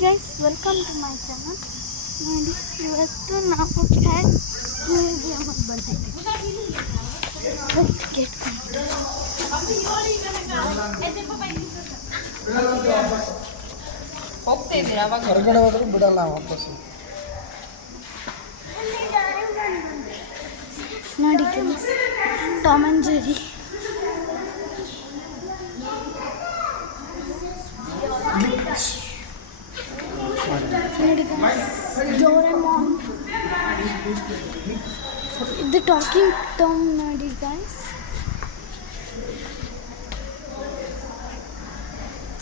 Guys welcome to my channel. ನೋಡಿ ಇವತ್ತು ನಾವು ಕ್ಯಾಟ್ ಮ್ಯೂಸಿಯಮ್ಗೆ ಬಂದಿದ್ದೀವಿ. ಟಿಕೆಟ್ ಹೋಗ್ತಾ ಇದ್ದೀರಾ? ಅವಾಗ ಹೊರಗಡೆ ಹೋದ್ರೂ ಬಿಡಲ್ಲ ವಾಪಸ್ಸು. ನೋಡಿ ಗೈಸ್, ಟಾಮ್ ಆ್ಯಂಡ್ ಜೆರ್ರಿ. ನೋಡಿ ಗೈಸ್, ಡೋರೆಮಾನ್. ಇದು ಟಾಕಿಂಗ್ ಟಾಮ್. ನೋಡಿ ಗೈಸ್,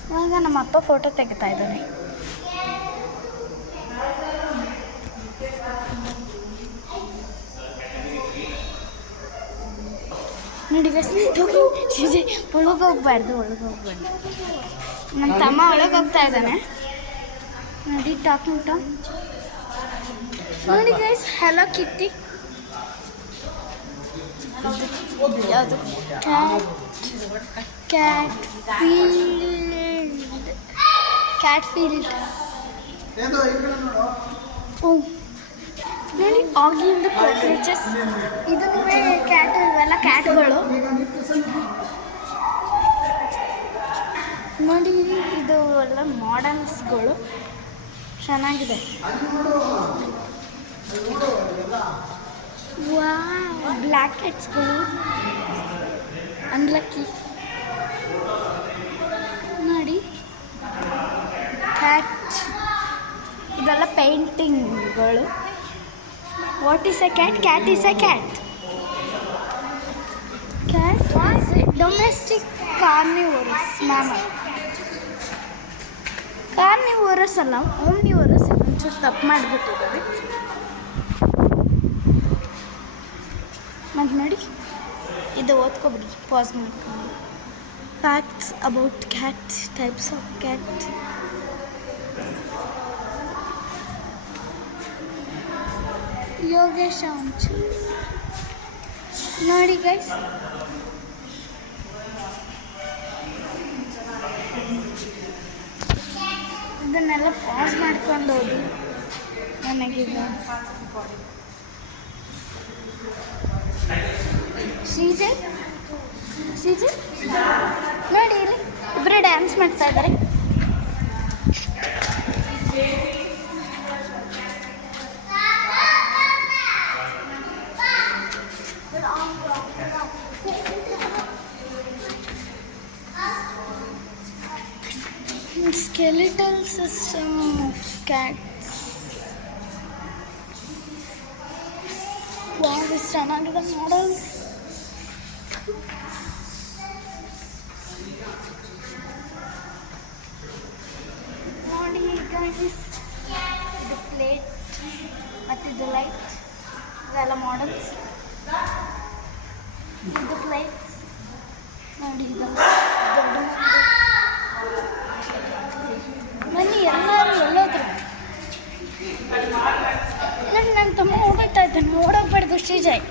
ಇವಾಗ ನಮ್ಮ ಅಪ್ಪ ಫೋಟೋ ತೆಗಿತಾ ಇದ್ದಾನೆ. ನೋಡಿ ಗೈಸ್, ಒಳಗೆ ಹೋಗ್ಬಾರ್ದು. ನನ್ನ ತಮ್ಮ ಒಳಗೆ ಹೋಗ್ತಾ ಇದ್ದಾನೆ. ನೋಡಿ ಟಾಕಿಂಗ್ ಟಾಮ್. ನೋಡಿ ಗೈಸ್, ಹೆಲೋ ಕಿಟ್ಟಿ. ಯಾವುದು? Cat field. ಓ ನೋಡಿ, ಆಗಿಂದ ಕಾಕ್ರೋಚಸ್. ಇದನ್ನು ಕ್ಯಾಟ್, ಇವೆಲ್ಲ ಕ್ಯಾಟ್ಗಳು. ನೋಡಿ, ಇದು ಎಲ್ಲ ಮಾಡಲ್ಸ್ಗಳು. ಚೆನ್ನಾಗಿದೆ. ವಾವ್, ಬ್ಲ್ಯಾಕ್ ಕ್ಯಾಟ್ಸ್ಗಳು. ಅನ್ಲಕ್ಕಿ. ನೋಡಿ, ಕ್ಯಾಟ್. ಇದೆಲ್ಲ ಪೇಂಟಿಂಗ್ಗಳು. What is a cat? Cat is a cat. Cat is a domestic carnivorous mammal. Carnivorous ಅಲ್ಲ, ಓಮ್ನಿವೋರಸ್. ಒಂಚೂರು ತಪ್ಪು ಮಾಡಿಬಿಟ್ಟಿದ್ದಾರೆ. ಮತ್ತು ನೋಡಿ, ಇದು ಓದ್ಕೊಬಿಡಿ, ಪಾಸ್ ಮಾಡ್ಕೊಂಡು. Facts about cat, types of cat. Yogesha ಒಂಚೂರು ನೋಡಿ ಗೈಸ್. ಇದನ್ನೆಲ್ಲ ಪಾಸ್ ಮಾಡ್ಕೊಂಡು ಹೋಗಿ ನನಗಿದ. ಶ್ರೀಜಯ್ ನೋಡಿ, ಇಲ್ಲಿ ಇಬ್ಬರು ಡ್ಯಾನ್ಸ್ ಮಾಡ್ತಾ ಇದ್ದಾರೆ. Skeletal system of cats. Wow, this ಚೆನ್ನಾಗಿದೆ ಮಾಡಲ್ಸ್. ನೋಡಿ ಗೈಸ್, ಇದು ಪ್ಲೇಟ್ ಮತ್ತು ಇದು ಲೈಟ್. ಇದೆಲ್ಲ ಮಾಡಲ್ಸ್. ಇದು ಪ್ಲೇಟ್ಸ್ ನೋಡಿ. ಇದೆಲ್ಲ ದೊಡ್ಡ ಬನ್ನಿ, ಎಲ್ಲರೂ ಎಲ್ಲೋದ್ರು. ನನ್ನ ತಮ್ಮ ಓಡುತ್ತಾ ಇದ್ದಾನೆ. ಓಡೋಗ್ಬಾರ್ದು ಶ್ರೀಜಯ್.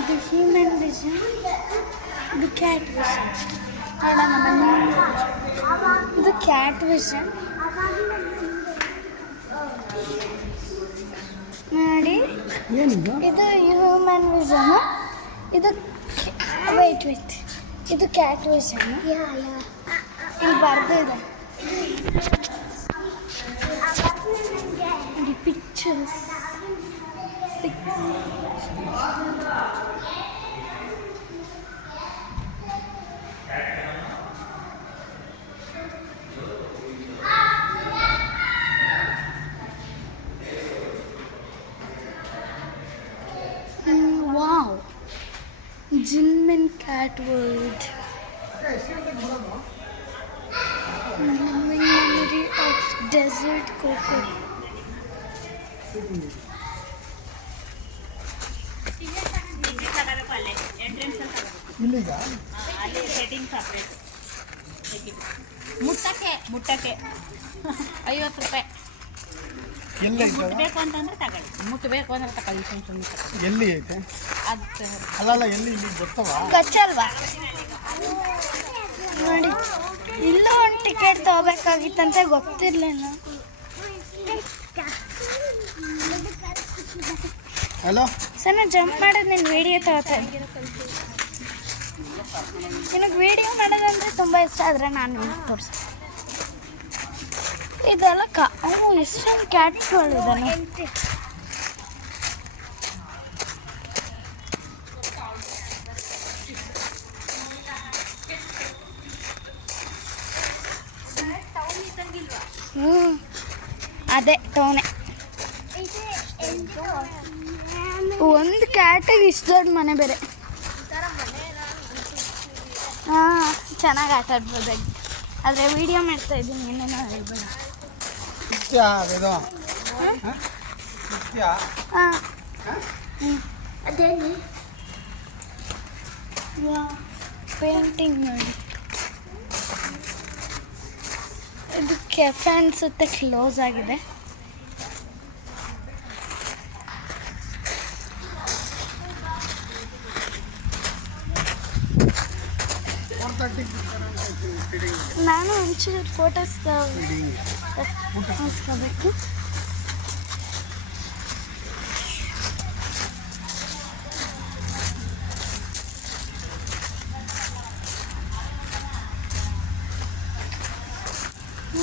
ಇದು ಹ್ಯೂಮನ್ ವಿಷನ್, ಇದು ಕ್ಯಾಟ್ ವಿಷನ್. ಇದು ಕ್ಯಾಟ್ ವಿಷನ್. ನೋಡಿ, ಇದು ಹ್ಯೂಮನ್ ವಿಷನ್. ಇದು ವೇಟ್ ಇದು ಕ್ಯಾಟ್ ವಿಷನ್. ಇಲ್ಲಿ ಬರ್ದಿದೆ. ನೋಡಿ pictures. Wow, Jinmin Cat World. Loving memory of desert coco. ಮುಟ್ಟಕ್ಕೆ 50 ರೂಪಾಯಿ. ಎಲ್ಲಿ ಐತೆ ಅದು? ಮುಟ್ಟಬೇಕು ಅಂತಂದ್ರೆ ತಗೊಳ್ಳಿ, ಮುಟ್ಟಬೇಕು ಅಂದ್ರೆ ತಗೊಳ್ಳಿ, ಸುಮ್ಮನೆ ತಗೊಳ್ಳಿ. ಎಲ್ಲಿ ಐತೆ? ಅದು ಅಲ್ಲಲ್ಲ ಎಲ್ಲಿ ಇಲ್ಲಿ ಗೊತ್ತವ? ಕಚ್ಚಲ್ವಾ ನೋಡಿ, ಇಲ್ಲೂ ಒಂದು ಟಿಕೆಟ್ ತಗೋಬೇಕಾಗಿತ್ತಂತೆ, ಗೊತ್ತಿರಲಿಲ್ಲ. ಹಲೋ ಸರ್ ನಾನು ಜಂಪ್ ಮಾಡೋದು ನಿನ್ನ ವೀಡಿಯೋ ತಗೋತೇನೆ. ನಿನಗೆ ವೀಡಿಯೋ ಮಾಡೋದಂದ್ರೆ ತುಂಬ ಇಷ್ಟ, ಆದರೆ ನಾನು ತೋರಿಸ್ತೀನಿ. ಇದೆಲ್ಲ ಎಷ್ಟೊಂದು ಕ್ಯಾಟ್ಗಳಿದ್ದಾನೆ. ಅದೇ ಟೌನೆ. ಒಂದು ಕ್ಯಾಟಿಗೆ ಇಷ್ಟು ದೊಡ್ಡ ಮನೆ ಬೇರೆ. ಹಾಂ, ಚೆನ್ನಾಗಿ ಆಟ ಆಡ್ಬೋದಾಗಿ, ಆದರೆ ವಿಡಿಯೋ ಮಾಡ್ತಾ ಇದ್ದೀನಿ, ಏನೇನೋ ಹೇಳ್ಬೇಡ. ಹಾಂ ಅದೇನು ಪೇಂಟಿಂಗ್ ನೋಡಿ. ಇದು ಕೆಫೆ ಅನಿಸುತ್ತೆ, ಕ್ಲೋಸ್ ಆಗಿದೆ. ನಾನು ಒಂಚೂರು ಫೋಟೋಸ್ ತಗೋಬೇಕು.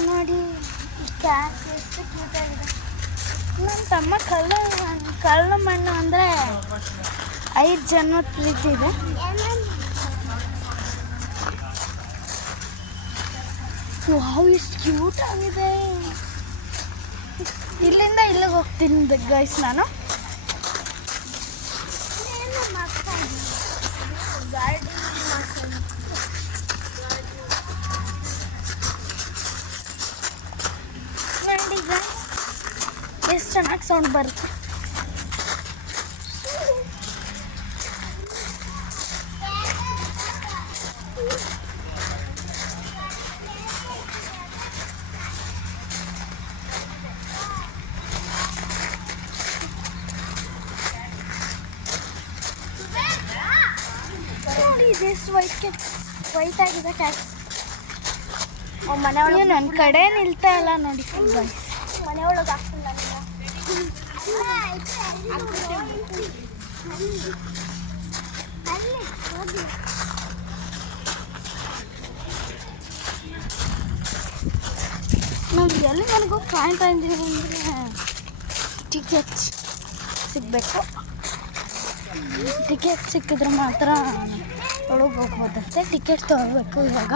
ನೋಡಿ ಕ್ಯಾಟ್ ಎಷ್ಟು ಕ್ಯೂಟ್ ಆಗಿದೆ. ನನ್ನ ತಮ್ಮ ಕಳ್ಳ ಮಣ್ಣು ಅಂದರೆ 5 ಜನ ಪ್ರೀತಿ ಇದೆ. ವಾವ್, ಎಷ್ಟು ಕ್ಯೂಟ್ ಆಗಿದೆ. ಇಲ್ಲಿಂದ ಇಲ್ಲಿಗೆ ಹೋಗ್ತೀನಿ ಗೈಸ್ ನಾನು. ನೋಡಿ ಈಗ ಎಷ್ಟು ಚೆನ್ನಾಗಿ ಸೌಂಡ್ ಬರುತ್ತೆ. ಎಷ್ಟು ವೈಟ್ ಆಗಿದೆ ಕ್ಯಾಟ್. ಮನೆಯೊಳಗೆ ನನ್ನ ಕಡೆ ನಿಲ್ತಾ ಇಲ್ಲ ನೋಡಿ. ಮನೆಯೊಳಗೆ ಆಗ್ತಿಲ್ಲ. ನಾವು ಎಲ್ಲಿ ನನಗೂ ಕಾಣ್ತಾ ಇದ್ದೀವಿ ಅಂದರೆ ಟಿಕೆಟ್ ಸಿಗಬೇಕು. ಟಿಕೆಟ್ ಸಿಕ್ಕಿದ್ರೆ ಮಾತ್ರ ಒಳಗೆ ಹೋಗ್ಬೋದಂತೆ. ಟಿಕೆಟ್ ತೊಗೋಬೇಕು ಇವಾಗ.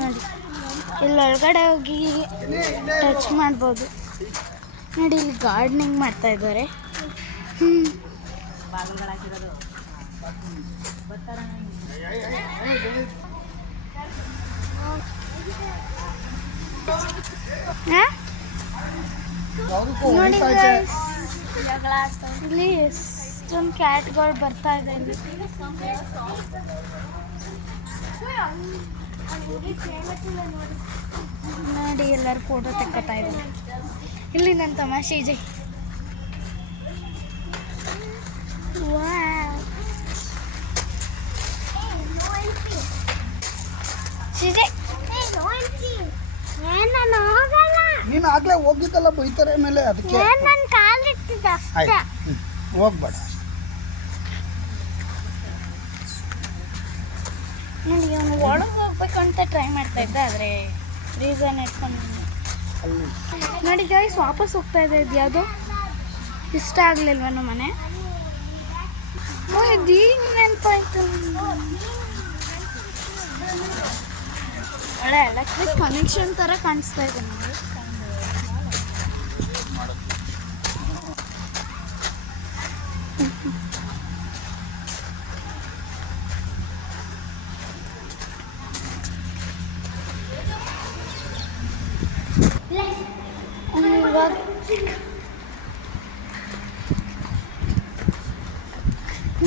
ನೋಡಿ ಇಲ್ಲಿ ಒಳಗಡೆ ಹೋಗಿ ಟಚ್ ಮಾಡ್ಬೋದು. ನೋಡಿ ಇಲ್ಲಿ ಗಾರ್ಡನಿಂಗ್ ಮಾಡ್ತಾ ಇದ್ದಾರೆ. ನೋಡಿ ಇಲ್ಲಿ ಎಷ್ಟೊಂದು ಕ್ಯಾಟ್ಗಳು ಬರ್ತಾ ಇದೆ. ನೋಡಿ ಎಲ್ಲರೂ ಫೋಟೋ ತೆಕ್ಕೋತಾ ಇದ್ದಾರೆ. ಇಲ್ಲಿ ನನ್ನ ತಮಾಷೆ ಇದೆ. ನೀನು ಆಗ್ಲೇ ಹೋಗಿದ್ದಲ್ಲ, ಬೈತಾರೆ ಮೇಲೆ, ಅದಕ್ಕೆ ಹೋಗ್ಬೇಡ. ನನಗೆ ಅವನು ಒಳಗೆ ಹೋಗ್ಬೇಕಂತ ಟ್ರೈ ಮಾಡ್ತಾ ಇದ್ದೆ, ಆದರೆ ರೀಸನ್ ಇಟ್ಕೊಂಡು ನೋಡಿ ಗೈಸ್ ವಾಪಸ್ ಹೋಗ್ತಾ ಇದೆ. ಇದು ಯಾವುದು ಇಷ್ಟ ಆಗಲಿಲ್ವ ನಮ್ಮ ಮನೆ? ಇದೀಗ ನೆನಪಾಯ್ತು. ಒಳ್ಳೆ ಎಲೆಕ್ಟ್ರಿಕ್ ಕನೆಕ್ಷನ್ ಥರ ಕಾಣಿಸ್ತಾ ಇದೆ ನನಗೆ.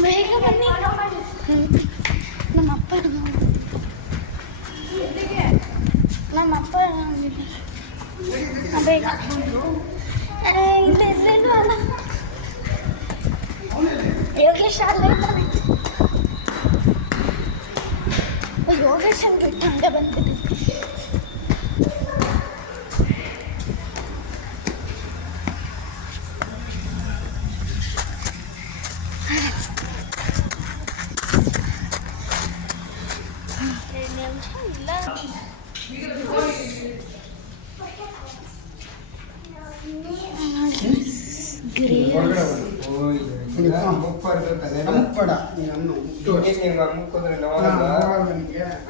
ಬೇಗ ಬನ್ನಿ. ನಮ್ಮಪ್ಪ ಬೇಗ ಇಲ್ಲೆಲ್ಲೂ ಅಲ್ಲ ಯೋಗೇಶ್ ಅಲ್ಲೇ ಇದ್ದಾನೆ. ಯೋಗೇಶ್ ಬಿಟ್ಟು ಹಂಗೆ ಬಂದ್ಬಿಟ್ಟಿದೆ. ಬೇಡ ನೀನು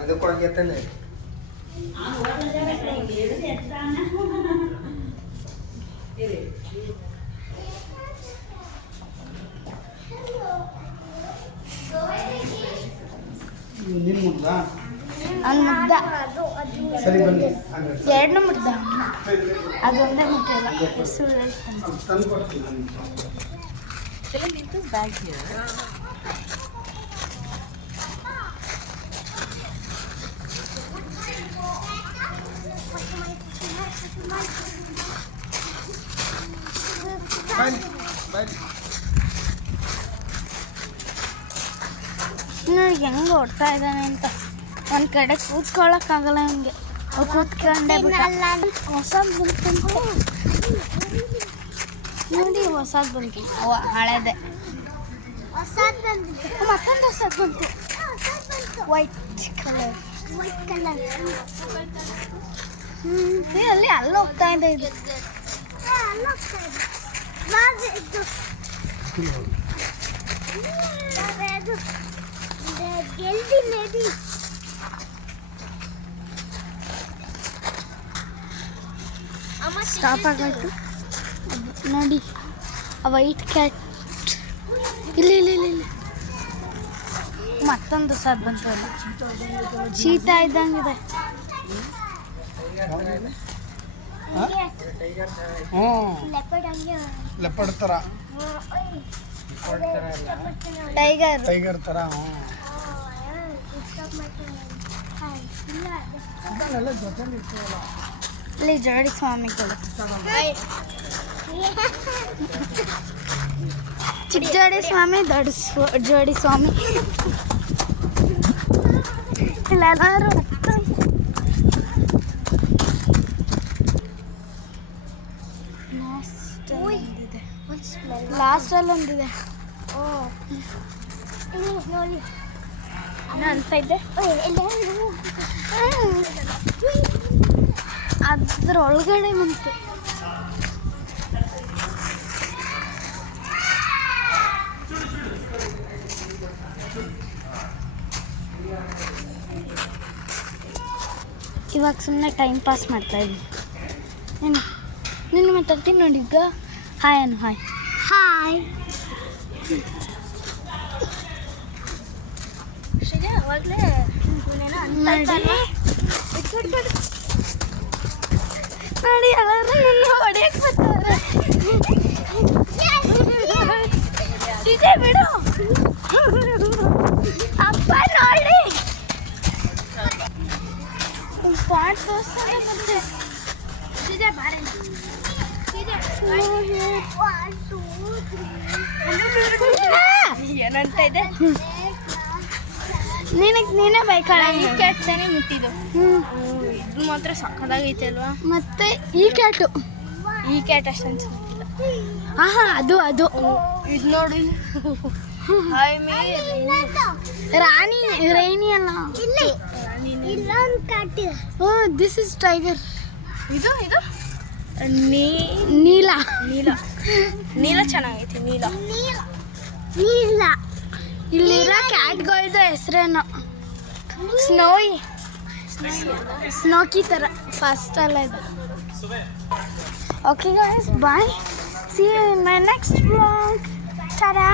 ಅದಕ್ಕಾಗೆ ತಾನೆ ನಿನ್ನ ಮುಗ್ದ ಅವ್ನು ಮುಗ್ದ ಸರಿ ಬನ್ನಿ ಎರಡನ್ನೂ ಮುಗ್ದ ಅದೊಂದೇ ಮುಟ್ಟಿಲ್ಲ ಸುಳ್ಳು ಹೇಳ್ತಾನೆ. ತಂದು ಕೊಡ್ತೀನಿ ನಾನು. Shall I leave this bag here? ಬನ್ನಿ ಬನ್ನಿ ನೋಡಿ ಹೆಂಗೆ ಓಡ್ತಾ ಇದ್ದಾನೆ ಅಂತ. ಒಂದು ಕಡೆ ಕೂತ್ಕೊಳ್ಳೋಕ್ಕಾಗಲ್ಲ ಹಂಗೆ ಕೂತ್ಕೊಂಡೆ ಹೊಸದು ಬಂತು ನೋಡಿ. ಹೊಸದು ಬಂತು ಹಳೇದೆ ಮತ್ತೊಂದು ಹೊಸದು ಬಂತು ವೈಟ್ ಕಲರ್. ಅಲ್ಲಿ ಅಲ್ಲಿ ಹೋಗ್ತಾ ಇದೆ ಇದು. ಸ್ಟಾಪ್ ಆಗೋಯ್ತು ನೋಡಿ. ಆ ವೈಟ್ ಕ್ಯಾಟ್ ಇಲ್ಲ ಇಲ್ಲ ಇಲ್ಲ ಇಲ್ಲ ಮತ್ತೊಂದು ಸಾದ್ ಬಂತು. ಅಲ್ಲ ಚೀತಾ ಇದ್ದಂಗಿದೆ. ಹ್ಞೂ ಲೆಪರ್ಡ್ ಥರ ಟೈಗರ್ ಟೈಗರ್ ಥರ. ಹ್ಞೂ ಜೊತೆಲಿ ಇರ್ತೀವಲ್ಲ. ಇಲ್ಲಿ ಜೋಡಿ ಸ್ವಾಮಿಗಳು ಚಿಕ್ಕ ಜೋಡಿ ಸ್ವಾಮಿ ದೊಡ್ಡ ಜೋಡಿ ಸ್ವಾಮಿ ಇಲ್ಲೆಲ್ಲರೂ ಲಾಸ್ಟಲ್ಲಿ ಒಂದಿದೆ ಅಂತ ಇದ್ದೆ. ಅದ್ರ ಒಳಗಡೆ ಬಂತು. ಇವಾಗ ಸುಮ್ಮನೆ ಟೈಮ್ ಪಾಸ್ ಮಾಡ್ತಾ ಇದ್ವಿ. ಏನು ನಿನ್ನ ಮಾತಾಡ್ತೀನಿ ನೋಡಿ. ಈಗ ಹಾಯ್ ಅನ್ನು ಹಾಯ್ ಹಾಯ್. ಅವಾಗಲೇ ನೋಡಿ ಎಲ್ಲರೂ ನಿನ್ನ ಹೊಡೆಯಕ್ಕೆ ಬರ್ತಾರೆ. ಇದೆ ಬಿಡು ಅಪ್ಪ ನೋಡಿ ಪಾಟ್ ತೋರಿಸ್ತಾನೆ ಬಂತೆ. ಏನಂತ ಇದೆ ನಿನಗೆ ನೀನೇ ಬೈಕಾಳ. ಈ ಕ್ಯಾಟ್ ತಾನೇ ಮುಟ್ಟಿದ್ದು. ಇದು ಮಾತ್ರ ಸಕ್ಕದಾಗೈತೆ ಅಲ್ವಾ. ಮತ್ತೆ ಈ ಕ್ಯಾಟು ಅಷ್ಟು ಅನ್ಸುತ್ತಿಲ್ಲ. ಅದು ಅದು ಇದು ನೋಡಿ ರಾಣಿ ರೈನಿ ಅಲ್ಲ. Oh this is tiger. ಇದು ಇದು ನೀಲ ನೀಲ ನೀಲ ಚೆನ್ನಾಗೈತಿ. ನೀಲ ನೀಲ ಇಲ್ಲಿರೋ ಕ್ಯಾಟ್ಗಳದ್ದು ಹೆಸರೇನು ಸ್ನೋಕಿ ಥರ ಫಸ್ಟ್ ಅಲ್ಲ ಇದು. Okay guys bye, see you in my next vlog. Tata.